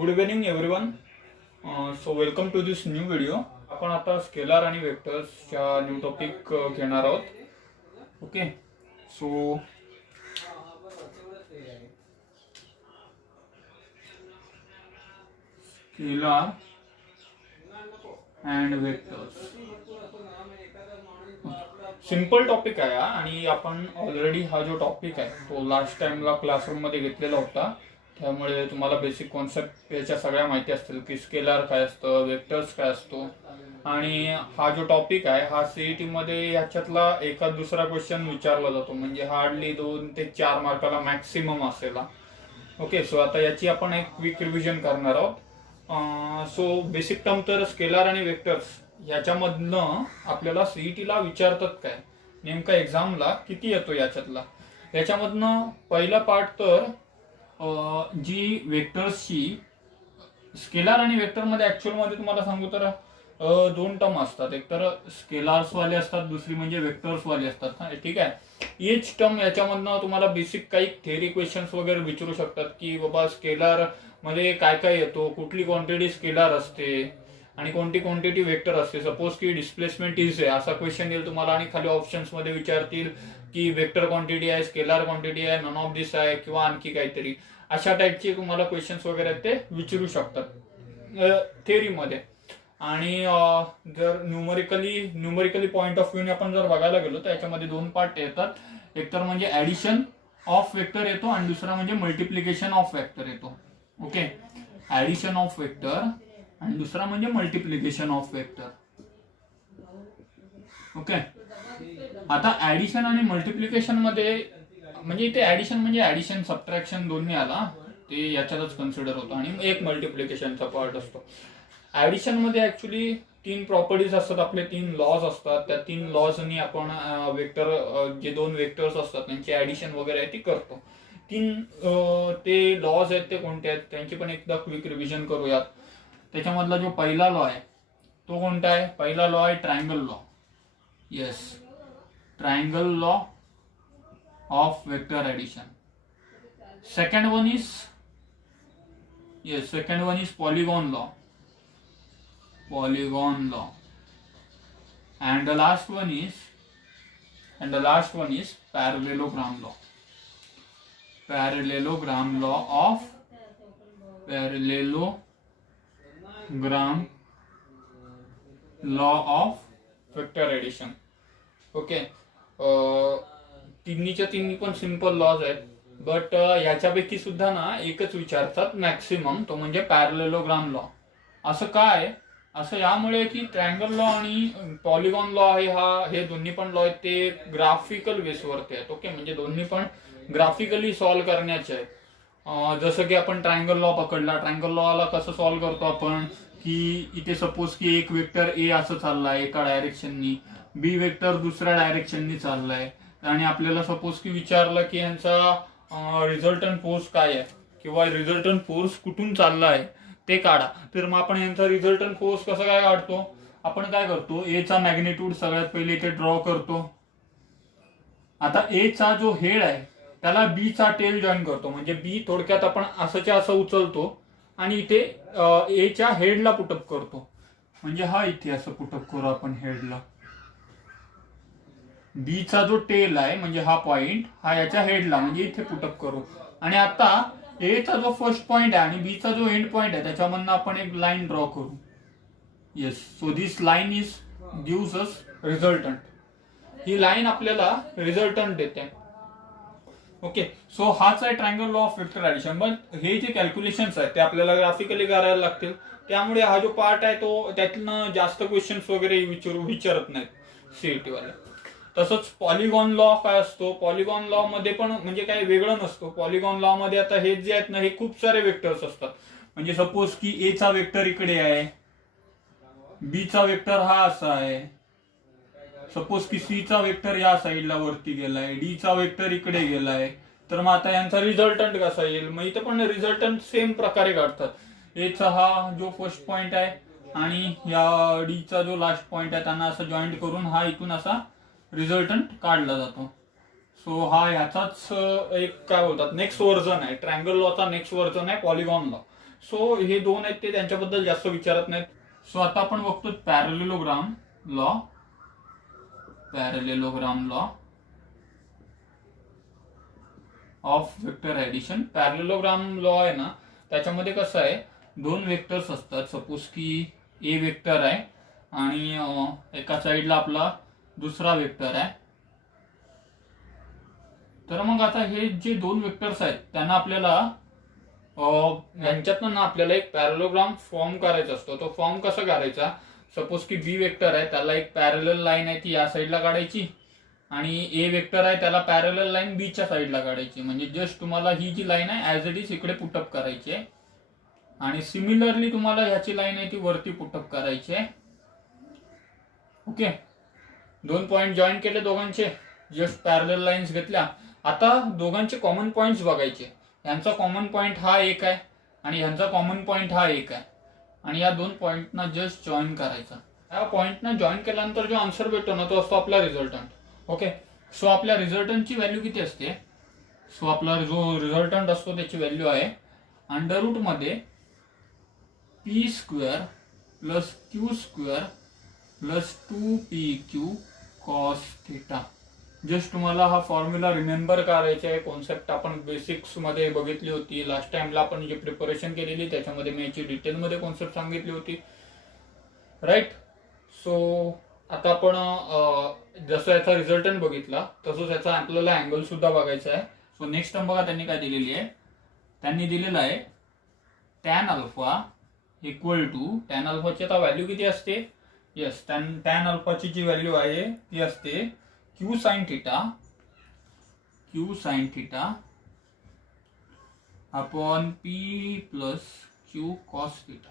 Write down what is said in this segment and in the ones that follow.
Good evening everyone. So welcome to this new video. आपण आता scalar आणि वेक्टर्सच्या न्यू टॉपिक घेणार आहोत. Okay, so scalar and vectors simple topic आहे हा. आणि आपण ऑलरेडी हा जो टॉपिक आहे तो लास्ट टाइमला क्लासरूममध्ये घेतलेला होता. त्यामुळे तुम्हाला बेसिक कॉन्सेप्ट याच्या सगळ्या माहिती असतील की स्केलर काय असतं, वेक्टर्स काय असतो. आणि हा जो टॉपिक आहे हा सीईटी मध्ये याच्यातला एखाद दुसरा क्वेश्चन विचारला जातो, म्हणजे हार्डली 2 ते 4 मार्काला मॅक्सिमम असेल. ओके, सो आता याची आपण एक क्विक रिव्हिजन करणार आहोत. सो बेसिक टर्म तर स्केलर आणि वेक्टर्स याच्यामधनं आपल्याला सीईटीला विचारतात काय, नेमका एक्झामला किती येतो याच्यातला. याच्यामधनं पहिला पार्ट तर जी वेक्टर्सची स्केलर आणि वेक्टर मध्ये ऍक्च्युअल मध्ये तुम्हाला सांगू तर 2 टर्म असतात. एक तर स्केलर्स वाले असतात, दुसरी म्हणजे वेक्टर्स वाले असतात. ठीक आहे, ईच टर्म याच्यामधनं तुम्हाला बेसिक काही थेअरी क्वेश्चन्स वगैरे विचारू शकतात की बाबा स्केलर मध्ये काय काय येतो, कुठली क्वांटिटी स्केलर असते आणि कोणती क्वांटिटी वेक्टर असते. सपोज की डिस्प्लेसमेंट इज आहे असा क्वेश्चन येईल तुम्हाला आणि खाली ऑप्शन्स मध्ये विचारतील की वेक्टर क्वांटिटी आहे, स्केलर क्वांटिटी आहे, नन ऑफ दिस आहे किंवा आणखी काहीतरी. अशा टाईपचे तुम्हाला क्वेश्चन्स वगैरे ते विचारू शकतात थेअरीमध्ये. आणि जर न्यूमरिकली पॉइंट ऑफ व्ह्यूने आपण जर बघायला गेलो तर याच्यामध्ये 2 पार्ट येतात. एक तर म्हणजे ऍडिशन ऑफ वेक्टर येतो आणि दुसरा म्हणजे मल्टिप्लिकेशन ऑफ वेक्टर येतो. ओके, ऍडिशन ऑफ वेक्टर आणि दुसरा म्हणजे मल्टिप्लिकेशन ऑफ वेक्टर. ओके, आता ऍडिशन आणि मल्टिप्लिकेशन मध्ये म्हणजे इथे ऍडिशन म्हणजे ऍडिशन सबट्रॅक्शन दोन्ही आला ते याच्यातच कन्सिडर होतं आणि एक मल्टिप्लिकेशनचा पार्ट असतो. ऍडिशन मध्ये ऍक्च्युली 3 प्रॉपर्टीज असतात, आपले 3 लॉज असतात. त्या 3 लॉजनी आपण वेक्टर जे 2 वेक्टर्स असतात त्यांची ऍडिशन वगैरे आहे ती करतो. 3 ते लॉज आहेत ते कोणते आहेत त्यांची पण एकदा क्विक रिव्हिजन करूयात. त्याच्यामधला जो पहिला लॉ आहे तो कोणता आहे? पहिला लॉ आहे triangle law. Yes, triangle law of vector addition. second one is polygon law. And the last one is parallelogram law. Parallelogram law of vector addition. Okay, तिन्ही पण सिंपल लॉज आहेत. बट याच्यापैकी सुद्धा ना एकच विचारतात मॅक्सिमम, तो म्हणजे पॅरलेलोग्राम लॉ. असं काय? असं यामुळे की ट्रायंगल लॉ आणि पॉलिगॉन लॉ आहे हे दोन्ही पण लॉ आहेत ते ग्राफिकल बेसवरती आहेत. ओके, म्हणजे दोन्ही पण ग्राफिकली सॉल्व्ह करण्याचे आहेत. जसं की आपण ट्रायंगल लॉ पकडला, ट्रायंगल लॉला कसं सॉल्व्ह करतो आपण की इथे सपोज की एक वेक्टर ए असं चाललाय एका डायरेक्शननी, बी वेक्टर दुसऱ्या डायरेक्शननी चाललाय आणि आपल्याला सपोज की विचारलं की यांचा रिझल्टंट फोर्स काय आहे किंवा रिझल्टंट फोर्स कुठून चालला आहे ते काढा. तर मग आपण यांचा रिझल्टंट फोर्स कसं काय काढतो? आपण काय करतो, ए चा मॅग्निट्यूड सगळ्यात पहिले इथे ड्रॉ करतो. आता ए चा जो हेड आहे त्याला बी चा टेल जॉईन करतो, म्हणजे बी थोडक्यात आपण असंच्या असं उचलतो आणि इथे ए च्या हेडला पुटअप करतो. म्हणजे हा इथे असं पुटअप करू आपण हेडला. बी चा जो टेल आहे म्हणजे हा पॉइंट हा याच्या हेडला म्हणजे इथे पुटअप करू. आणि आता ए चा जो फर्स्ट पॉइंट आहे आणि बी चा जो एंड पॉइंट आहे त्याच्यामधनं आपण एक लाईन ड्रॉ करू. Yes, so this line is gives us resultant. He line आपल्याला रिझल्टंट देते. ओके, सो हाच आहे triangle law of vector addition. पण हे जे कॅल्क्युलेशन्स आहेत ते आपल्याला ग्राफिकली करायला लागतील. त्यामुळे हा जो पार्ट आहे तो त्यातनं जास्त क्वेश्चन्स वगैरे विचारत नाहीत सीईटी वाले. तसंच पॉलिगॉन लॉ काय असतो? पॉलिगॉन लॉ मध्ये पण म्हणजे काही वेगळं नसतो. पॉलिगॉन लॉ मध्ये आता हे जे आहेत ना हे खूप सारे वेक्टर्स असतात. म्हणजे सपोज की ए चा वेक्टर इकडे आहे, बी चा वेक्टर हा असा आहे, सपोज की सी चा वेक्टर या साईडला वरती गेलाय, डी चा वेक्टर इकडे गेलाय. तर मग आता यांचा रिझल्टंट कसा येईल? मग इथं पण रिझल्टंट सेम प्रकारे काढतात. ए चा हा जो फर्स्ट पॉइंट आहे आणि या डी चा जो लास्ट पॉइंट आहे त्यांना असं जॉईंट करून हा इथून असा रिझल्टंट काढला जातो. सो हा याचाच एक काय बोलतात नेक्स्ट व्हर्जन आहे. ट्रायंगल लॉचा नेक्स्ट व्हर्जन आहे पॉलिगॉन लॉ. सो हे दोन आहेत ते त्यांच्याबद्दल जास्त विचारत नाहीत. सो आता आपण बघतो parallelogram law of vector addition. Parallelogram law आहे ना, त्याच्यामध्ये कसं आहे, दोन वेक्टर्स असतात. सपोज की ए वेक्टर आहे आणि एका साईडला आपला दुसरा वेक्टर आहे. तर मग आता हे जे दोन वेक्टर्स आहेत त्यांना आपल्याला यांच्यातनं ना आपल्याला एक पॅरलोग्राम फॉर्म करायचा असतो. तो फॉर्म कसा करायचा, सपोज की बी वेक्टर आहे, त्याला एक पॅरलल लाईन आहे ती या साईडला काढायची आणि ए वेक्टर आहे त्याला पॅरलल लाईन बीच्या साईडला काढायची. म्हणजे जस्ट तुम्हाला ही जी लाईन आहे ऍज इट इज इकडे पुटअप करायची आहे आणि सिमिलरली तुम्हाला ह्याची लाईन आहे ती वरती पुटअप करायची आहे. ओके, दोन पॉइंट जॉईन केले दोघांचे, जस्ट पॅरलल लाईन्स घेतल्या. आता दोघांचे कॉमन पॉइंट्स बघायचे. यांचा कॉमन पॉइंट हा एक आहे आणि ह्यांचा कॉमन पॉइंट हा एक आहे आणि या दोन पॉइंटना जस्ट जॉईन करायचा. या पॉइंटना जॉईन केल्यानंतर जो आन्सर भेटतो ना तो असतो आपला रिझल्टंट. ओके, सो आपल्या रिझल्टंटची व्हॅल्यू किती असते, सो आपला जो रिझल्टंट असतो त्याची व्हॅल्यू आहे अंडररूट मध्ये P square plus Q square plus 2pq cos theta. Just तुम्हाला हा फॉर्म्युला रिमेंबर करायचा आहे. कॉन्सेप्ट आपण बेसिक्स मध्ये बघितली होती लास्ट टाइमला, आपण जे प्रिपरेशन केलेली त्याच्यामध्ये मी याची डिटेलमध्ये कॉन्सेप्ट सांगितली होती, राईट. सो आता आपण जसं याचा रिझल्टंट बघितला तसंच याचा आपल्याला अँगल सुद्धा बघायचा आहे. सो नेक्स्ट टर्म बघा त्यांनी काय दिलेली आहे, त्यांनी दिलेलं आहे tan alpha equal to, tan अल्फाची आता व्हॅल्यू किती असते, येस, टॅन अल्फाची जी व्हॅल्यू आहे ती असते Q sine theta upon P plus Q cos theta.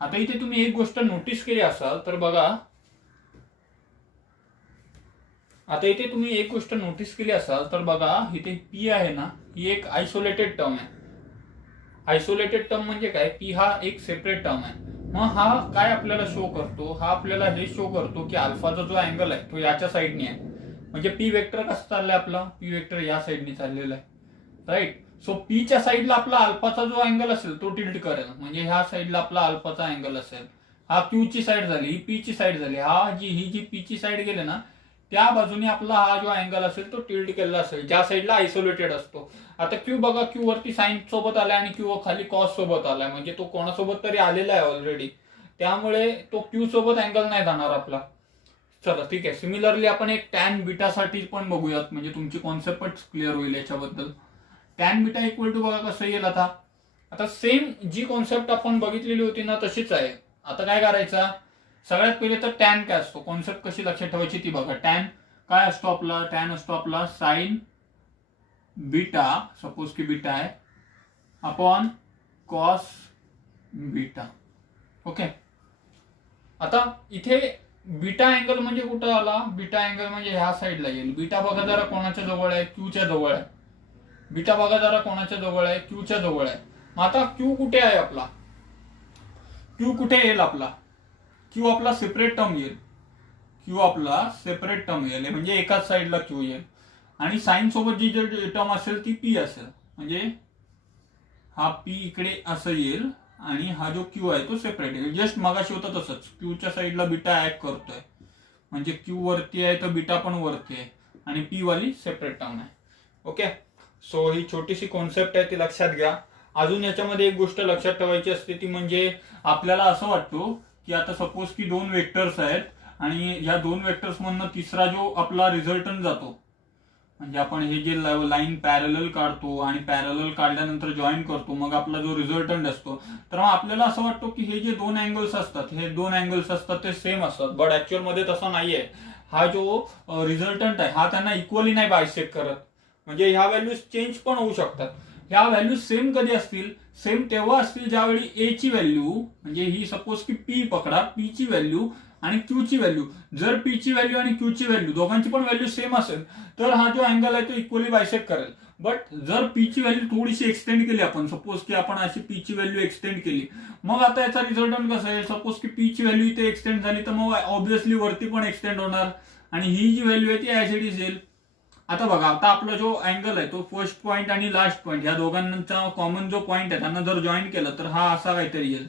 आता इथे तुम्ही एक गोष्ट नोटीस केली असाल तर बघा, इथे पी आहे ना, ही एक आयसोलेटेड टर्म आहे. आयसोलेटेड टर्म म्हणजे काय, पी हा एक सेपरेट टर्म आहे. मग हा काय आपल्याला शो करतो, हा आपल्याला हे शो करतो की अल्फाचा जो अँगल आहे तो याच्या साईडने आहे. म्हणजे पी वेक्टर कसं चाललंय, आपला पी वेक्टर या साईडने चाललेला आहे, राईट. सो पीच्या साईडला आपला अल्फाचा जो अँगल असेल तो टिल्ट करेल. म्हणजे ह्या साईडला आपला अल्फाचा अँगल असेल, हा क्यू ची साईड झाली, ही पी ची साईड झाली, ही जी पी ची साईड गेले ना त्या बाजूने आपला हा जो अँगल असेल तो टिल्ट केलेला असेल, ज्या साईडला आयसोलेटेड असतो. आता क्यू बघा, क्यू वरती साइन सोबत आलाय आणि क्यू खाली कॉस सोबत आलाय, म्हणजे तो कोणासोबत तरी आलेला आहे ऑलरेडी, त्यामुळे तो क्यू सोबत अँगल नाही जाणार आपला. चला ठीक आहे. सिमिलरली आपण एक टॅन बीटासाठी पण बघूयात, म्हणजे तुमची कॉन्सेप्टच क्लिअर होईल याच्याबद्दल. टॅन बीटा इक्वल टू बघा कसं येईल, आता सेम जी कॉन्सेप्ट आपण बघितलेली होती ना तशीच आहे. आता काय करायचं, सगळ्यात पहिले तर टॅन काय असतो, कॉन्सेप्ट कशी लक्षात ठेवायची ती बघा. टॅन काय असतो आपला, टॅन असतो आपला साइन बीटा, सपोज की बीटा आहे, अपॉन कॉस बीटा. ओके, आता इथे बीटा अँगल म्हणजे कुठं आला, बीटा अँगल म्हणजे ह्या साईडला येईल. बीटा बघा जरा कोणाच्या जवळ आहे, क्यूच्या जवळ आहे. बीटा बघा जरा कोणाच्या जवळ आहे, क्यूच्या जवळ आहे. मग आता क्यू कुठे आहे आपला, क्यू कुठे येईल आपला, क्यू आपला सेपरेट टर्म येईल, म्हणजे एकाच साईडला क्यू येईल. आणि साइन सोबत जी टर्म असेल ती पी असेल, म्हणजे हा पी इकडे असं येईल आणि हा जो क्यू आहे तो सेपरेट आहे. जस्ट मगाशी होतं तसंच, क्यूच्या साईडला बीटा ऍक्ट करतोय, म्हणजे क्यू वरती आहे तर बीटा पण वरती आहे आणि पी वाली सेपरेट टर्म आहे. ओके, सो ही छोटीशी कॉन्सेप्ट आहे ती लक्षात घ्या. अजून याच्यामध्ये एक गोष्ट लक्षात ठेवायची असते ती म्हणजे आपल्याला असं वाटतो की आता सपोज की दोन वेक्टर्स आहेत आणि या दोन वेक्टर्स मधनं तिसरा जो आपला रिझल्टंट जातो, म्हणजे आपण हे जे लाईन पॅरलल काढतो आणि पॅरलल काढल्यानंतर जॉईन करतो, मग आपला जो रिझल्टंट असतो, तर मग आपल्याला असं वाटतो की हे जे दोन अँगल्स असतात ते सेम असतात. बट ऍक्च्युअल मध्ये तसं नाहीये. हा जो रिझल्टंट आहे हा त्यांना इक्वली नाही बायसेक्ट करत, म्हणजे ह्या व्हॅल्यूज चेंज पण होऊ शकतात. ह्या व्हॅल्यू सेम कधी असतील, सेम तेव्हा असतील ज्यावेळी ए ची व्हॅल्यू, म्हणजे ही सपोज की पी पकडा, पी ची व्हॅल्यू आणि क्यू ची व्हॅल्यू, जर पी ची व्हॅल्यू आणि क्यू ची व्हॅल्यू दोघांची पण व्हॅल्यू सेम असेल तर हा जो अँगल आहे तो इक्वली बायसेक्ट करेल. बट जर पी ची व्हॅल्यू थोडीशी एक्सटेंड केली आपण, सपोज की आपण अशी पी ची व्हॅल्यू एक्सटेंड केली, मग आता याचा रिझल्टंट कसं आहे, सपोज की पी ची व्हॅल्यू इथे एक्सटेंड झाली तर मग ऑब्व्हियसली वरती पण एक्सटेंड होणार आणि ही जी व्हॅल्यू आहे ती ऍज इट इज येईल. आता बघा, आता आपला जो अँगल आहे तो फर्स्ट पॉईंट आणि लास्ट पॉईंट या दोघांचा कॉमन जो पॉईंट आहे त्यांना जर जॉईन केलं तर हा असा काहीतरी येईल.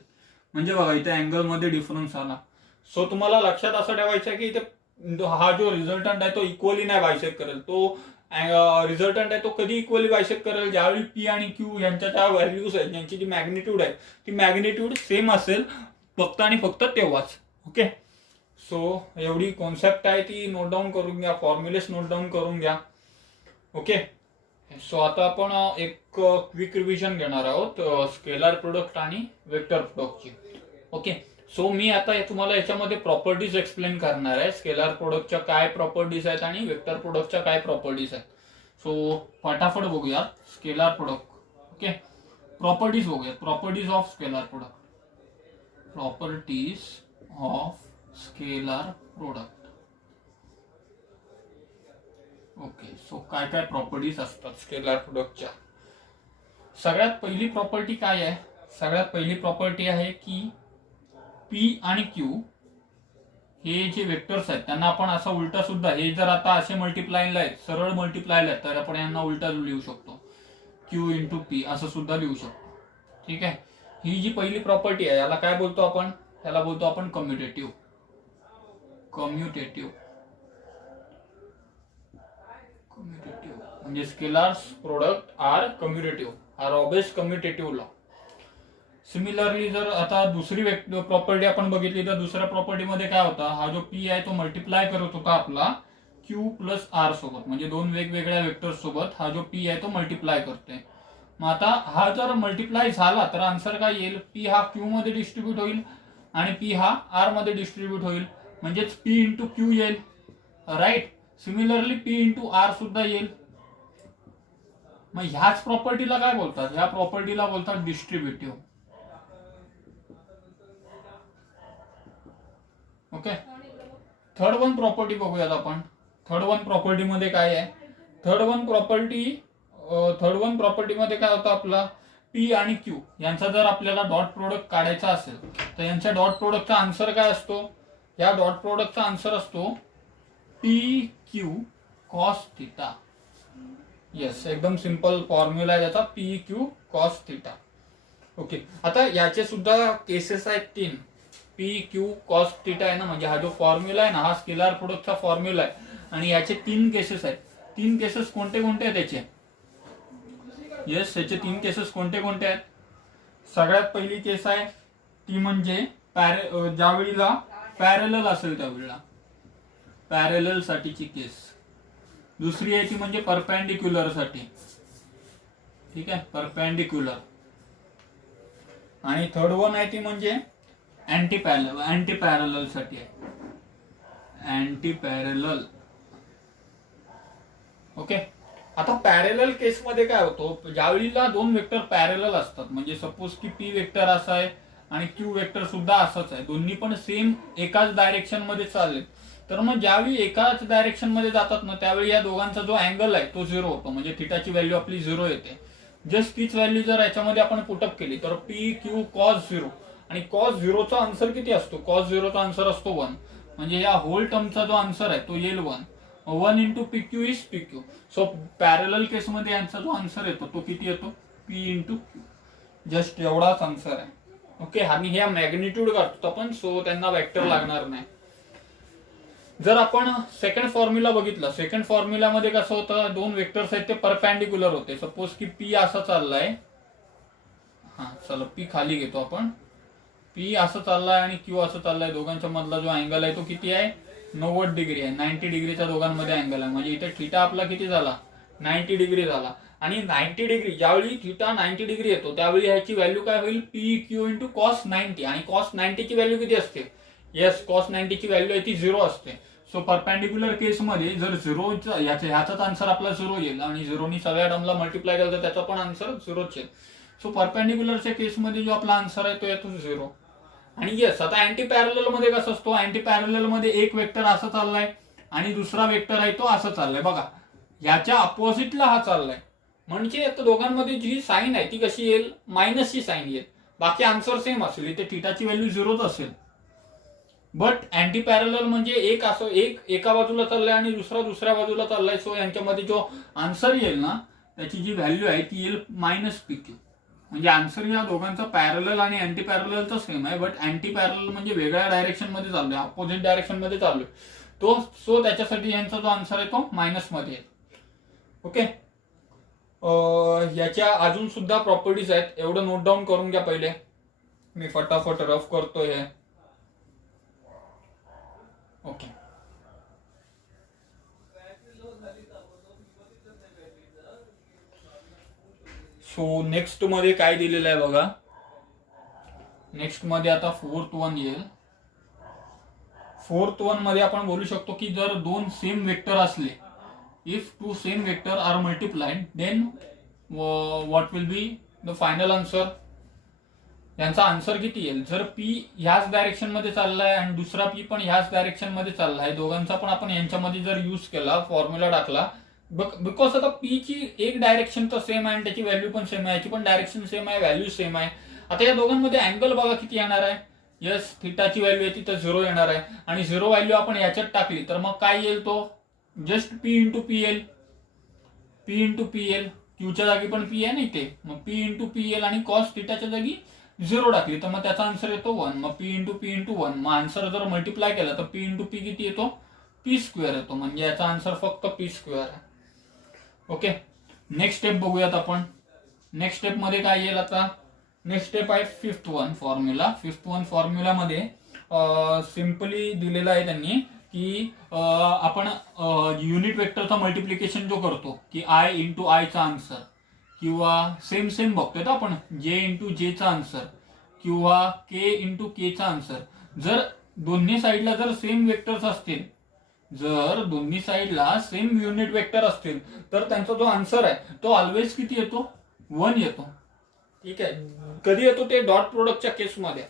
म्हणजे बघा इथे अँगल मध्ये डिफरन्स आला. सो तुम्हाला लक्षात असं ठेवायचं आहे की इथे हा जो रिझल्टंट आहे तो इक्वली नाही बायसेक्ट करेल. तो रिझल्टंट आहे तो कधी इक्वली बायसेक्ट करेल, ज्यावेळी पी आणि क्यू यांच्या ज्या व्हॅल्यूज आहेत, यांची जी मॅग्निट्यूड आहे ती मॅग्निट्यूड सेम असेल फक्त आणि फक्त तेव्हाच. ओके, सो एवढी कॉन्सेप्ट आहे ती नोट डाऊन करून घ्या, फॉर्म्युलेस नोट डाऊन करून घ्या. ओके, सो आता आपण एक क्विक रिव्हिजन घेणार आहोत स्केलर प्रोडक्ट आणि वेक्टर प्रोडक्टची. ओके, सो मी आता तुम्हाला याच्यामध्ये प्रॉपर्टीज एक्सप्लेन करणार आहे. स्केलर प्रोडक्टच्या काय प्रॉपर्टीज आहेत आणि वेक्टर प्रोडक्टच्या काय प्रॉपर्टीज आहेत. सो फटाफट बघूया स्केलर प्रोडक्ट. ओके, प्रॉपर्टीज बघूया. Properties of scalar product. Properties of scalar product. Okay, so काय काय प्रॉपर्टीज असतात स्केलर प्रोडक्टच्या. सगळ्यात पहिली प्रॉपर्टी काय आहे? सगळ्यात पहिली प्रॉपर्टी आहे की पी आणि क्यू हे जे वेक्टर्स आहेत त्यांना आपण असं उलटा सुद्धा, हे जर आता असे मल्टिप्लायला आहेत, सरळ मल्टिप्लायला आहेत, तर आपण यांना उलटा लिहू शकतो. क्यू इंटू पी असं सुद्धा लिहू शकतो. ठीक आहे, ही जी पहिली प्रॉपर्टी आहे याला काय बोलतो आपण? याला बोलतो आपण कम्युटेटिव्ह. कम्युटेटिव्ह म्हणजे scalars product are commutative, are always commutative law. Similarly जर आता दुसरी प्रॉपर्टी आपण बघितली तर दुसऱ्या प्रॉपर्टीमध्ये काय होता, हा जो पी आहे तो मल्टिप्लाय करत होता आपला क्यू प्लस आर सोबत, म्हणजे दोन वेगवेगळ्या वेक्टर्स सोबत हा जो पी आहे तो मल्टिप्लाय करते. मग आता हा जर मल्टिप्लाय झाला तर आन्सर काय येईल? पी हा क्यू मध्ये डिस्ट्रीब्यूट होईल आणि पी हा आर मध्ये डिस्ट्रीब्यूट होईल, म्हणजेच पी इंटू क्यू येईल. Right, similarly P into R सुद्धा येईल. मग ह्याच प्रॉपर्टीला काय बोलतात? ह्या प्रॉपर्टीला बोलतात distributive. Okay, third one property बघूयात आपण. थर्ड वन प्रॉपर्टी मध्ये काय आहे? थर्ड वन प्रॉपर्टी मध्ये काय होतं आपला? पी आणि क्यू यांचा जर आपल्याला डॉट प्रोडक्ट काढायचा असेल तर यांच्या डॉट प्रोडक्टचा आन्सर काय असतो? या डॉट प्रोडक्टचा आन्सर असतो P Q cos theta. Yes, एकदम सिंपल फॉर्म्युला आहे याचा, P Q cos theta. Okay, आता याचे सुद्धा केसेस आहेत तीन. पी क्यू कॉस थिटा आहे ना, म्हणजे हा जो फॉर्म्युला आहे ना हा स्केलर प्रोडक्टचा फॉर्म्युला आहे आणि याचे तीन केसेस आहेत. तीन केसेस कोणते कोणते आहेत त्याचे? येस, त्याचे तीन केसेस कोणते कोणते आहेत? सगळ्यात पहिली केस आहे ती म्हणजे ज्यावेळीला पॅरेलल असेल त्यावेळेला, पॅरेलल साठीची केस. दुसरी आहे ती म्हणजे परपेंडिक्युलर साठी. ठीक आहे, परपेंडिक्युलर. आणि थर्ड वन आहे ती म्हणजे अँटी पॅरलल साठी आहे. Anti parallel. ओके, आता पॅरेलल केस मध्ये काय होतं? ज्यावेळीला दोन वेक्टर पॅरेलल असतात, म्हणजे सपोज की पी वेक्टर असा आहे आणि क्यू वेक्टर सुद्धा असाच आहे, दोन्ही पण सेम एकाच डायरेक्शन मध्ये चालले, तर मग ज्यावेळी एकाच डायरेक्शन मध्ये जातात ना त्यावेळी या दोघांचा जो अँगल आहे तो झिरो होतो, म्हणजे थिटाची व्हॅल्यू आपली झिरो येते. जस्ट तीच व्हॅल्यू जर याच्यामध्ये आपण पुटअप केली तर पी क्यू कॉस झिरो, आणि कॉस झिरोचा आन्सर किती असतो? कॉस झिरोचा आन्सर असतो 1, म्हणजे या होल टर्मचा जो आन्सर आहे तो येईल 1. 1 into P Q is P Q. So parallel केसमध्ये यांचा जो आन्सर येतो तो किती येतो? P into Q. जस्ट एवढाच आन्सर आहे. ओके, आणि ह्या मॅग्निट्यूड काढतो आपण, सो त्यांना वेक्टर लागणार नाही. जर आपण सेकंड फॉर्म्युला बघितला, सेकंड फॉर्म्युलामध्ये कसं होतं? दोन वेक्टर्स आहेत ते परपेंडिक्युलर होते. सपोज की पी असा चाललाय, हा चला पी खाली घेतो आपण, पी असं चाललाय आणि क्यू असं चाललाय, दोघांच्या मधला जो अँगल आहे तो किती आहे? 90 डिग्री आहे. 90 डिग्रीचा दोघांमध्ये अँगल आहे, म्हणजे इथे थिटा आपला किती झाला? 90 डिग्री झाला. आणि 90 डिग्री ज्यावेळी थिटा 90 डिग्री येतो त्यावेळी ह्याची व्हॅल्यू काय होईल? P Q into cos 90. आणि कॉस 90 ची व्हॅल्यू किती असते? येस, कॉस 90 ची व्हॅल्यू आहे ती 0 असते. सो परपेंडिक्युलर केसमध्ये जर झिरो ह्याचाच आन्सर आपला 0 येईल आणि 0नी सगळ्या टर्मला मल्टिप्लाय केलं तर त्याचा पण आन्सर 0च येईल. सो परपेंडिक्युलरच्या केसमध्ये जो आपला आन्सर आहे तो येतो 0. आणि येस, आता अँटी पॅरलल मध्ये कसं असतो? अँटी पॅरलल मध्ये एक वेक्टर असं चाललाय आणि दुसरा वेक्टर आहे तो असं चाललाय. बघा, याच्या अपोजिटला हा चाललाय, म्हणजे आता दोघांमध्ये जी साईन आहे ती कशी येईल? मायनसची साईन येईल. बाकी आन्सर सेम असेल, इथे थिटाची व्हॅल्यू 0च असेल. बट अँटी पॅरलल म्हणजे एक असं एका बाजूला चाललाय आणि दुसऱ्या बाजूला चाललाय. सो यांच्यामध्ये जो आन्सर येईल ना त्याची जी व्हॅल्यू आहे ती येईल -PQ. म्हणजे आन्सर या दोघांचा पॅरलल आणि अँटी पॅरललचा सेम आहे, बट अँटी पॅरलल म्हणजे वेगळ्या डायरेक्शन मध्ये चाललोय, अपोजिट डायरेक्शन मध्ये चाललोय तो. सो त्याच्यासाठी यांचा जो आन्सर आहे तो मायनस मध्ये आहे. ओके. याच्या अजून सुद्धा प्रॉपर्टीज आहेत, एवढं नोट डाऊन करून घ्या पहिले. मी फटाफट रफ करतोय हे. ओके. सो नेक्स्ट मध्ये काय दिलेलं आहे बघा. नेक्स्ट मध्ये आता 4th वन येईल. 4th वन मध्ये आपण बोलू शकतो की जर दोन सेम वेक्टर असले, if two same vector are multiplied then what will be the final answer. यांचा आन्सर किती येईल जर पी ह्याच डायरेक्शन मध्ये चाललाय आणि दुसरा पी पण ह्याच डायरेक्शन मध्ये चाललाय, दोघांचा पण आपण यांच्यामध्ये जर यूज केला, फॉर्म्युला टाकला, बिकॉज आता पी ची एक डायरेक्शन तर सेम आहे आणि त्याची व्हॅल्यू पण सेम आहे, याची पण डायरेक्शन सेम आहे, व्हॅल्यू सेम आहे. आता या दोघांमध्ये अँगल बघा किती येणार आहे. यस, थिटाची व्हॅल्यू आहे तिथं 0 येणार आहे आणि 0 व्हॅल्यू आपण याच्यात टाकली तर मग काय येईल, तो जस्ट पी इंटू पी येईल. पी इंटू पी येईल. क्यूच्या जागी पण पी आहे ना इथे, मग पी इंटू पी येईल आणि कॉस थिटाच्या जागी 0 टाकली तर मग त्याचा आन्सर येतो 1. मग पी इंटू 1. मग आन्सर जर मल्टिप्लाय केला तर पी इंटू पी किती येतो, p² येतो. म्हणजे याचा आन्सर फक्त p² आहे. ओके. नेक्स्ट स्टेप बघूयात आपण. नेक्स्ट स्टेप मध्ये काय येईल आता. नेक्स्ट स्टेप आहे 5th one formula. 5th one फॉर्म्युलामध्ये सिम्पली दिलेला आहे त्यांनी की आपण युनिट वेक्टरचा मल्टिप्लिकेशन जो करतो की आय इंटू आय चा आन्सर, किंवा सेम बघतोय ना आपण जे इंटू जे चा आन्सर, किंवा के इंटू के चा आन्सर. जर दोन्ही साईडला जर सेम वेक्टर्स असतील, जर दोन्ही साईडला सेम युनिट वेक्टर असतील तर त्यांचा जो आन्सर आहे तो ऑलवेज किती येतो, 1 येतो. ठीक आहे. कधी येतो ते डॉट प्रोडक्टच्या केसमध्ये.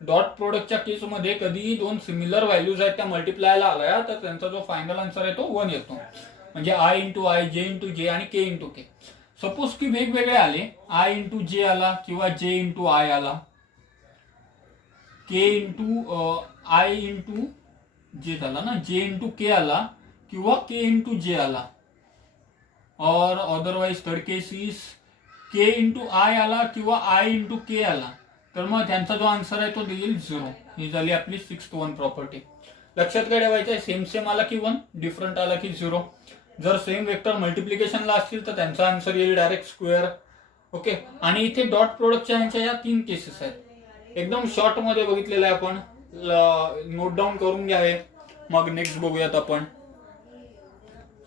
डॉट प्रोडक्टच्या केसमध्ये कधीही दोन सिमिलर व्हॅल्यूज आहेत त्या मल्टिप्लायला आल्या तर त्यांचा जो फायनल आन्सर आहे तो 1 येतो. म्हणजे I into I, J into जे आणि के इंटू के. सपोज की वेगवेगळे आले, आय इंटू जे आला किंवा जे इंटू आय आला, के इंटू आय इंटू जे झाला ना, जे इंटू के आला किंवा के इंटू जे आला, और otherwise third case is K into I आला किंवा आय इंटू के आला, तर मग त्यांचा जो आन्सर आहे तो देईल 0. ही झाली आपली 6th वन प्रॉपर्टी. लक्षात काय ठेवायचं आहे, सेम आला की 1, डिफरंट आला की 0. जर सेम वेक्टर मल्टिप्लिकेशनला असतील तर त्यांचा आन्सर येईल डायरेक्ट स्क्वेअर. ओके. आणि इथे डॉट प्रोडक्टच्या ह्यांच्या या 3 केसेस आहेत. एकदम शॉर्ट मध्ये बघितलेलं आहे आपण, नोट डाऊन करून घ्यावे. मग नेक्स्ट बघूयात आपण.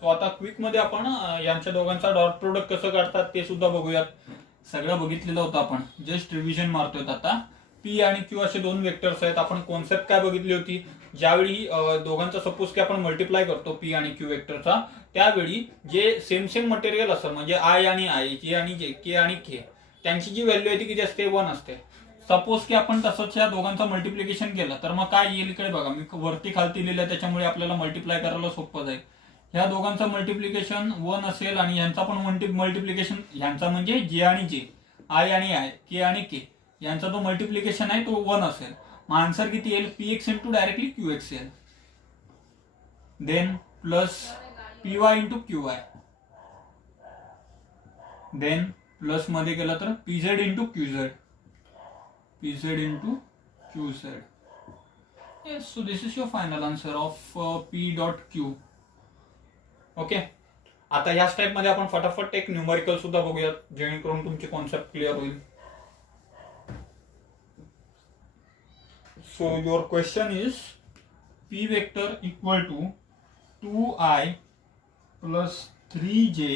सो आता क्विक मध्ये आपण यांच्या दोघांचा डॉट प्रोडक्ट कसं काढतात ते सुद्धा बघूयात. सगळं बघितलेलं होतं आपण, जस्ट रिव्हिजन मारतोय आता. पी आणि क्यू असे दोन वेक्टर्स आहेत. आपण कॉन्सेप्ट काय बघितली होती, ज्यावेळी दोघांचा सपोज की आपण मल्टिप्लाय करतो पी आणि क्यू वेक्टरचा, त्यावेळी जे सेम मटेरियल असतं, म्हणजे आय आणि आय, जे आणि जे, के आणि के, त्यांची जी व्हॅल्यू आहे ती किती असते, 1 असते. सपोज की आपण तसंच या दोघांचं मल्टिप्लिकेशन केलं तर मग काय येईल, इकडे बघा मी वरती खालती लिहिलं आहे त्याच्यामुळे आपल्याला मल्टिप्लाय करायला सोपं जाईल. ह्या दोघांचं मल्टिप्लिकेशन 1 असेल आणि यांचा पण मल्टिप्लिकेशन, यांचा म्हणजे जे आणि जे, आय आणि आय, के आणि के, यांचा जो मल्टिप्लिकेशन आहे तो 1 असेल. मग आन्सर किती येईल, px इंटू डायरेक्टली qx येईल. Then plus py into qy. Then plus मध्ये गेला तर pz into qz. pz into qz. Yes, so this is your final answer of p dot q. Okay. आता या स्टेप मध्ये आपण फटाफट एक न्यूमरिकल सुद्धा बघूयात, जेणेकरून तुमची कॉन्सेप्ट क्लिअर होईल. So your question is p vector equal to 2i plus 3j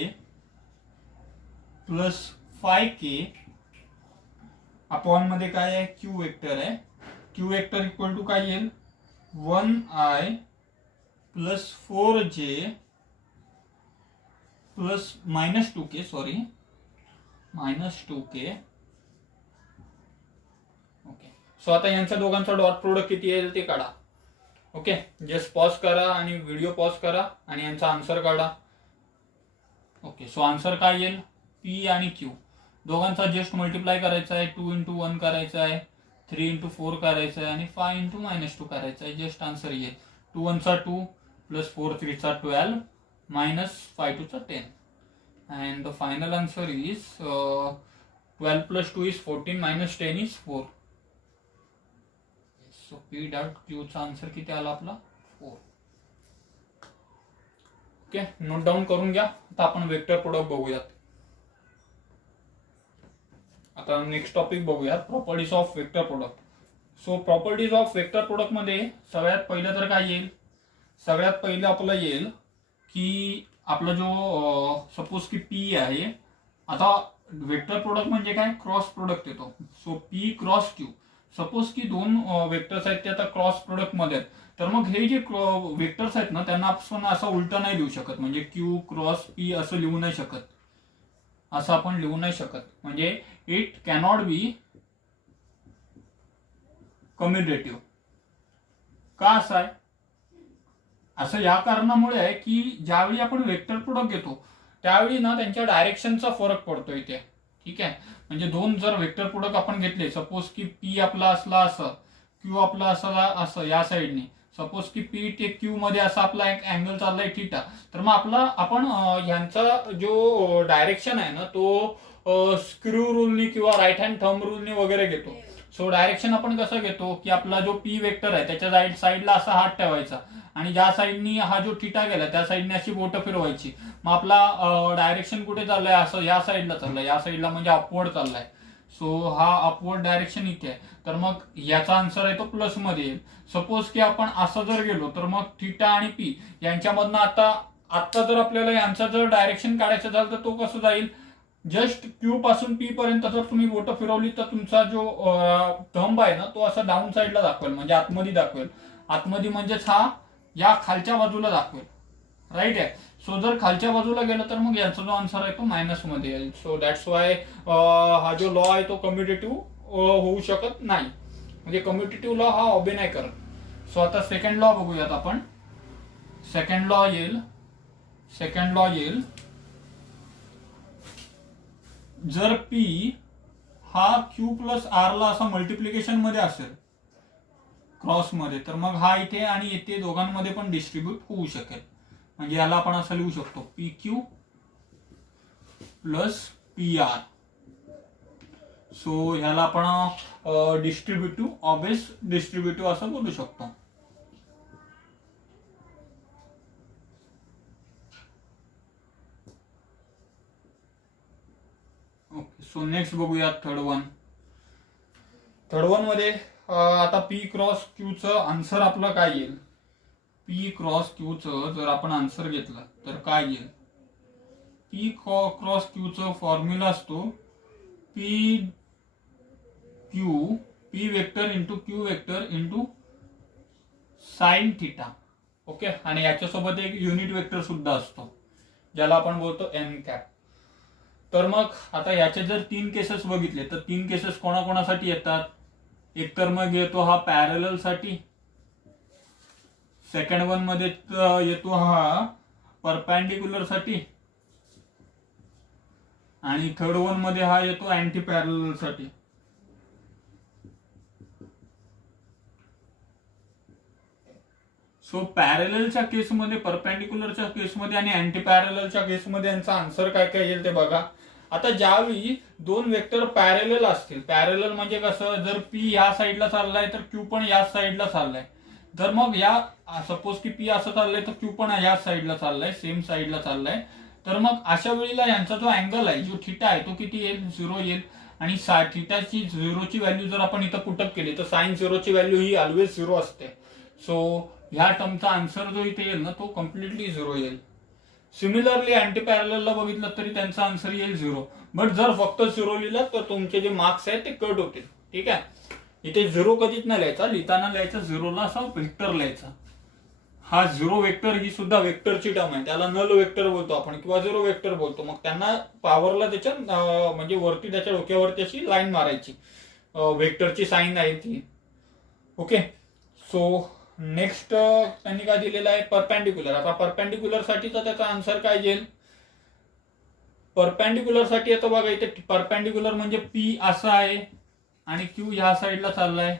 plus 5k upon मध्ये काय आहे, q वेक्टर आहे. q वेक्टर इक्वल टू काय येईल, 1i plus 4j plus -2k, sorry -2k. Okay. So आता यांच्या दोघांचा डॉट प्रोडक्ट किती येईल ते काढा. ओके. जस्ट पॉज करा आणि व्हिडिओ पॉज करा आणि यांचा आन्सर काढा. ओके. सो आन्सर काय येईल, p आणि q दोघांचा जस्ट मल्टिप्लाय करायचा आहे, 2 इंटू 1 करायचा आहे, 3 इंटू 4 करायचं आहे आणि 5 इंटू -2 करायचं आहे. जस्ट आन्सर येईल 2 1 चा 2 प्लस 4 3 चा 12 मायनस 5 2 चा 10 and the final answer is 12 plus 2 is 14 minus 10 is 4. So P dot Q चा आन्सर किती आला आपला 4. ओके, नोट डाऊन करून घ्या. आता आपण वेक्टर प्रोडक्ट बघूयात. आता नेक्स्ट टॉपिक बघूयात properties of vector product. So properties of vector product मध्ये सगळ्यात पहिलं तर काय येईल, सगळ्यात पहिलं आपलं येईल की आपला जो सपोज की पी आहे. आता वेक्टर प्रोडक्ट म्हणजे काय, क्रॉस प्रोडक्ट येतो. So P cross Q, suppose की दोन वेक्टर्स आहेत ते आता क्रॉस प्रोडक्ट मध्ये आहेत, तर मग हे जे वेक्टर्स आहेत ना त्यांना आपण असं उलट नाही लिहू शकत. म्हणजे क्यू क्रॉस पी असं लिहू नाही शकत, असं आपण लिहू नाही शकत. म्हणजे इट कॅनॉट बी कम्युटेटिव्ह. का असं आहे, असं या कारणामुळे आहे की ज्यावेळी आपण वेक्टर प्रोडक्ट घेतो त्यावेळी ना त्यांच्या डायरेक्शनचा फरक पडतो इथे. ठीक आहे, म्हणजे दोन जर वेक्टर प्रोडक्ट आपण घेतले, सपोज की पी आपला असला असं, क्यू आपला असला असं या साईडने, सपोज की पी ते क्यू मध्ये असा आपला एक अँगल चाललाय थिटा, तर मग आपला आपण ह्यांचा जो डायरेक्शन आहे ना तो स्क्रू रूलनी किंवा राईट हँड थंब रूलनी वगैरे घेतो. सो डायरेक्शन आपण कसं घेतो की आपला जो पी वेक्टर आहे त्याच्या साईडला असा हात ठेवायचा आणि ज्या साईडनी हा जो थिटा गेला त्या साईडने अशी बोटं फिरवायची. मग आपला डायरेक्शन कुठे चाललाय, असं या साईडला चाललाय, या साईडला म्हणजे अपवर्ड चाललाय. सो हा अपवर्ड डायरेक्शन इथे आहे, तर मग याचा आन्सर आहे तो प्लस मध्ये येईल. सपोज की आपण असं जर गेलो तर मग थिटा आणि पी यांच्यामधनं आता जर आपल्याला यांचा जर डायरेक्शन काढायचं झालं तर तो कसं जाईल, जस्ट क्यू पासून पी पर्यंत जर तुम्ही बोटं फिरवली तर तुमचा जो थंब आहे ना तो असा डाऊन साईडला दाखवेल, म्हणजे आतमध्ये दाखवेल. आतमध्ये म्हणजेच हा या खालच्या बाजूला दाखवेल, राईट आहे. सो जर खालच्या बाजूला गेलं तर मग याचा जो आन्सर आहे तो मायनस मध्ये येईल. सो दॅट्स वाय हा जो लॉ आहे तो कम्युटेटिव्ह होऊ शकत नाही, म्हणजे कम्युटेटिव्ह लॉ हा ऑबे नाही करत. सो आता सेकंड लॉ बघूयात आपण. सेकंड लॉ येईल जर पी हा क्यू प्लस आर ला असा मल्टिप्लिकेशन मध्ये असेल क्रॉस मध्ये, तर मग हा इथे आणि इथे दोघांमध्ये पण डिस्ट्रीब्यूट होऊ शकेल. म्हणजे याला आपण असं लिहू शकतो P Q plus P R. So ह्याला आपण डिस्ट्रीब्युटिव्ह ऑबेस डिस्ट्रीब्युटिव्ह असं बोलू शकतो. ओके, सो नेक्स्ट बघूया थर्ड वन मध्ये आता पी क्रॉस क्यूचं आन्सर आपलं काय येईल. पी क्रॉस क्यूचं जर आपण आन्सर घेतला तर काय येईल, पी क्रॉस क्यूचं फॉर्म्युला असतो P vector into Q vector into sine theta. Okay, आणि याच्यासोबत एक युनिट वेक्टर सुद्धा असतो ज्याला आपण बोलतो एन कॅप. तर मग आता याचे जर 3 केसेस बघितले तर 3 केसेस कोणाकोणासाठी येतात. एक तर मग येतो हा पॅरलल साठी, सेकंड वन मध्ये येतो हा परपेंडिक्युलर साठी, आणि थर्ड वन मध्ये हा येतो अँटी पॅरलल साठी. सो पॅरललच्या केसमध्ये, परपेंडिक्युलरच्या केसमध्ये आणि अँटी पॅरललच्या केसमध्ये यांचा आन्सर काय काय येईल ते बघा. आता ज्यावेळी दोन वेक्टर पॅरलल असतील, पॅरलल म्हणजे कसं, जर पी या साईडला चाललाय तर क्यू पण या साईडला चाललाय, तर मग या सपोज की पी असं चाललंय तर क्यू पण या साईडला चाललाय, सेम साईडला चाललाय, तर मग अशा वेळेला यांचा जो अँगल आहे, जो थिटा आहे तो किती येईल, 0 येईल. आणि थिटाची 0ची व्हॅल्यू जर आपण इथं पुटअप केली तर साइन 0ची व्हॅल्यू ही ऑलवेज 0 असते. सो ह्या टर्मचा आन्सर जो इथे येईल ना तो कम्प्लिटली 0 येईल. सिमिलरली अँटी पॅरललला बघितलं तरी त्यांचा आन्सर येईल 0. बट जर फक्त 0 लिहिलं तर तुमचे जे मार्क्स आहेत ते कट होतील. ठीक आहे, इथे 0 कधीच नाही लिहायचा, लिहिताना लिहायचा 0ला असा वेक्टर लिहायचा. हा 0 वेक्टर ही सुद्धा वेक्टरची टर्म आहे, त्याला नल वेक्टर बोलतो आपण किंवा 0 वेक्टर बोलतो. मग त्यांना पॉवरला त्याच्या म्हणजे वरती त्याच्या डोक्यावरती अशी लाईन मारायची, वेक्टरची साईन आहे ती. ओके, सो नेक्स्ट त्यांनी काय दिलेलं आहे, परपेंडिक्युलर. आता परपेंडिक्युलर साठीचा त्याचा आन्सर काय येईल, परपेंडिक्युलर साठी येतो बघा इथे. परपेंडिक्युलर म्हणजे पी असं आहे आणि क्यू ह्या साईडला चाललाय.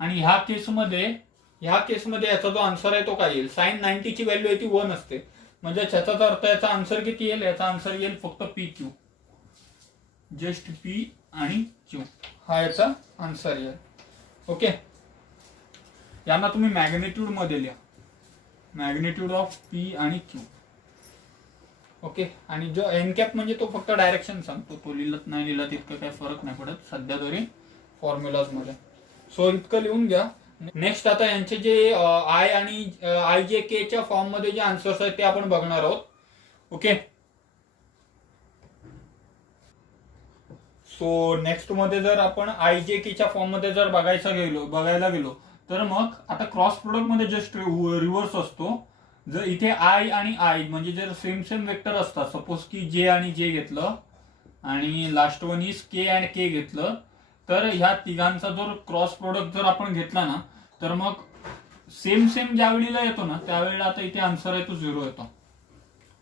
आणि ह्या केसमध्ये याचा जो आन्सर आहे तो काय येईल, साइन 90 ची व्हॅल्यू आहे ती 1 असते, म्हणजे याचाच अर्थ याचा आन्सर किती येईल, याचा आन्सर येईल फक्त पी क्यू, जस्ट पी आणि क्यू हा याचा आन्सर येईल. ओके, यांना तुम्ही मॅग्नेट्यूड मध्ये लिहा, मॅग्नेट्यूड ऑफ पी आणि क्यू. ओके, आणि जो एन कॅप म्हणजे तो फक्त डायरेक्शन सांगतो, तो लिहिलत नाही लिहिला तितकं काही फरक नाही पडत सध्या तरी फॉर्म्युलाज मध्ये. सो इतकं लिहून घ्या. नेक्स्ट आता यांचे जे आय आणि आय जे के च्या फॉर्म मध्ये जे आन्सर्स आहेत ते आपण बघणार आहोत. ओके, सो नेक्स्ट मध्ये जर आपण आय जे के च्या फॉर्म मध्ये जर बघायला गेलो तर मग आता क्रॉस प्रोडक्ट मध्ये जस्ट रिव्हर्स असतो. जर इथे आय आणि आय म्हणजे जर सेम सेम वेक्टर असतात, सपोज की जे आणि जे घेतलं आणि last one is K and K घेतलं, तर ह्या तिघांचा जर क्रॉस प्रोडक्ट जर आपण घेतला ना तर मग सेम सेम ज्या वेळेला येतो ना त्यावेळेला आता इथे आन्सर आहे तो 0 येतो.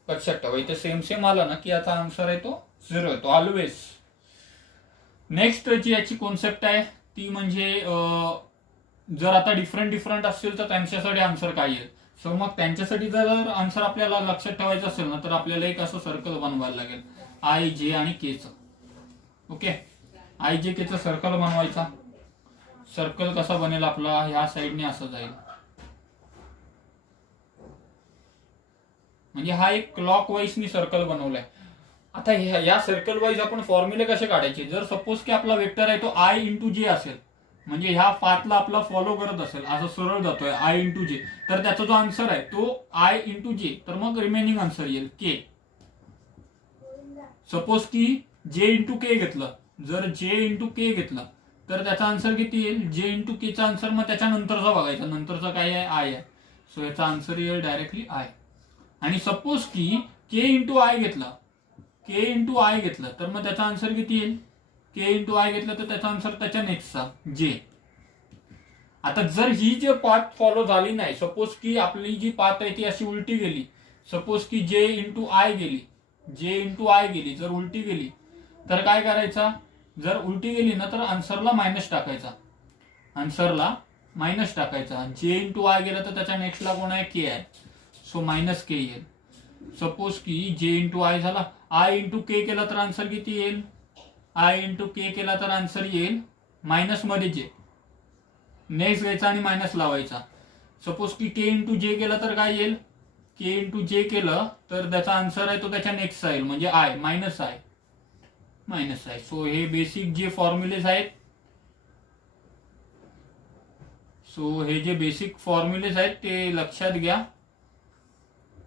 लक्षात ठेवा, इथे सेम सेम आला ना की याचा आन्सर आहे तो 0 येतो ऑलवेज. नेक्स्ट जी याची कॉन्सेप्ट आहे ती म्हणजे जर आता डिफरंट असतील तर त्यांच्यासाठी आन्सर काय येईल. सो मग त्यांच्यासाठी जर आन्सर आपल्याला लक्षात ठेवायचं असेल ना तर आपल्याला एक असं सर्कल बनवायला लागेल आय जे आणि के चं. ओके, आय जे के चं सर्कल बनवायचा. सर्कल कसा बनेल आपला, ह्या साईडने असं जाईल, म्हणजे हा एक क्लॉक वाईजनी सर्कल बनवलाय. आता या सर्कल वाईज आपण फॉर्म्युले कसे काढायचे, जर सपोज की आपला वेक्टर आहे तो आय इंटू जे असेल, म्हणजे ह्या पाथला आपला फॉलो करत असेल, असं सरळ जातोय आय इंटू जे, तर त्याचा जो आन्सर आहे तो आय इंटू जे, तर मग रिमेनिंग आन्सर येईल के. सपोज की जे इंटू के घेतलं, जर जे इंटू के घेतलं तर त्याचा आन्सर किती येईल, जे इंटू के चा आन्सर मग त्याच्या नंतरचा बघायचा, नंतरचा काय आहे आय आहे, सो याचा आन्सर येईल डायरेक्टली आय. आणि सपोज की के इंटू आय घेतलं तर मग त्याचा आन्सर किती येईल, के इंटू आय घेतलं तर त्याचा आन्सर त्याच्या नेक्स्टचा जे. आता जर ही जे पाथ फॉलो झाली नाही, सपोज की आपली जी पाथ आहे ती अशी उलटी गेली, सपोज की जे इंटू आय गेली, जर उलटी गेली तर काय करायचा, जर उलटी गेली ना तर आन्सरला मायनस टाकायचा, जे इंटू आय गेला तर त्याच्या नेक्स्टला कोण आहे, के आहे, सो मायनस के येईल. सपोज की जे इंटू आय झाला, आय इंटू के केला तर आन्सर किती येईल, आय इंटू के केला तर आन्सर येईल मायनस मध्ये जे, नेक्स्ट घ्यायचा आणि मायनस लावायचा. सपोज की के इंटू जे केला तर काय येईल, के इंटू जे केलं तर त्याचा आन्सर आहे तो त्याच्या नेक्स्ट येईल, म्हणजे आय मायनस आय. सो हे बेसिक जे फॉर्म्युलेज आहेत, ते लक्षात घ्या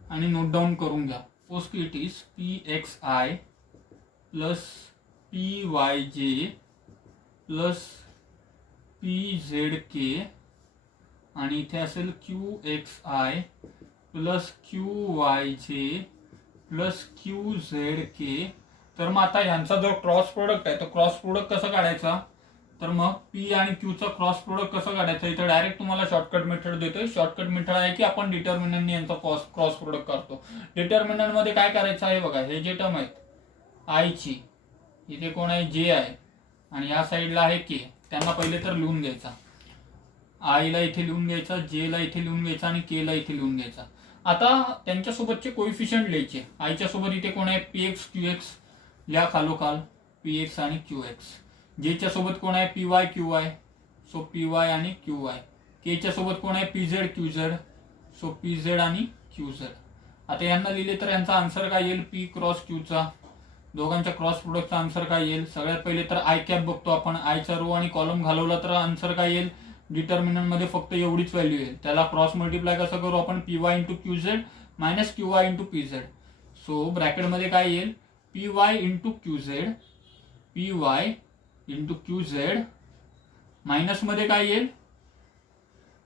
आणि नोट डाऊन करून घ्या. सपोज की it is P X I plus P Y जे प्लस पी झेड के आणि इथे असेल Q X I plus Q Y जे प्लस क्यू झेड के. तर मग आता ह्यांचा जो क्रॉस प्रोडक्ट आहे तो क्रॉस प्रोडक्ट कसा काढायचा, तर मग पी आणि क्यूचा क्रॉस प्रोडक्ट कसं काढायचं, इथे डायरेक्ट तुम्हाला शॉर्टकट मेथड देतोय. शॉर्टकट मेथड आहे की आपण डिटर्मिनंटने यांचा क्रॉस प्रोडक्ट काढतो. डिटर्मिनंट मध्ये काय करायचं आहे बघा, हे जे टर्म आहेत आयची, इथे कोण आहे जे आहे आणि या साईडला आहे के, त्यांना पहिले तर लिहून घ्यायचा. आयला इथे लिहून घ्यायचा, जे ला इथे लिहून घ्यायचा आणि के ला इथे लिहून घ्यायचा. आता त्यांच्यासोबतचे कोइफिशियंट लिहायचे. आयच्या सोबत इथे कोण आहे पी एक्स क्यू एक्स, लिहा खालोखाल पी एक्स आणि क्यू एक्स. जेच्या सोबत कोण आहे P Y Q Y, so P Y आणि क्यू वाय. के च्या सोबत कोण आहे P Z Q Z, so P Z आणि क्यू झेड. आता यांना लिहिले तर यांचा आन्सर काय येईल, पी क्रॉस क्यूचा, दोघांच्या क्रॉस प्रोडक्टचा आन्सर काय येईल. सगळ्यात पहिले तर आय कॅप बघतो आपण, आयचा रो आणि कॉलम घालवला तर आन्सर काय येईल, डिटर्मिनंट मध्ये फक्त एवढीच व्हॅल्यू येईल. त्याला क्रॉस मल्टिप्लाय कसं करू आपण, P Y into Q Z minus Q Y into P Z. So ब्रॅकेटमध्ये काय येईल, P Y into Q Z minus मध्ये काय येईल,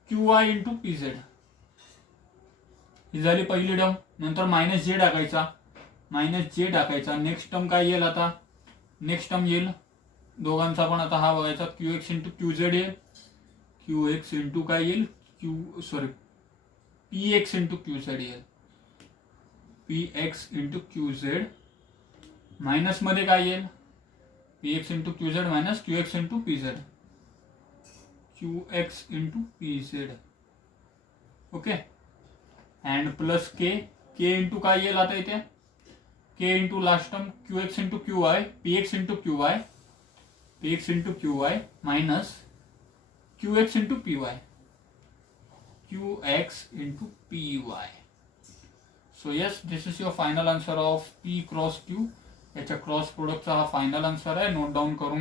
Q Y into P Z. ही झाली पहिली टर्म. नंतर मायनस जे टाकायचा. नेक्स्ट टर्म काय येईल, आता नेक्स्ट टर्म येईल दोघांचा पण आता हा बघायचा, Q X into Q Z येईल, क्यू एक्स इंटू काय येईल, P X into Q Z येईल, P X into Q Z minus मध्ये काय येईल, P X into Q Z minus Q X into P Z, Q X into P Z. Okay. And plus K, K into काय येईल आता इथे, K into last term Q X into Q Y, P X into Q Y, P X into Q y minus Q X into P Y, Q X into P Y. So yes, this is your final answer of P cross Q. याच्या cross प्रोडक्टचा हा final answer आहे. Note down करून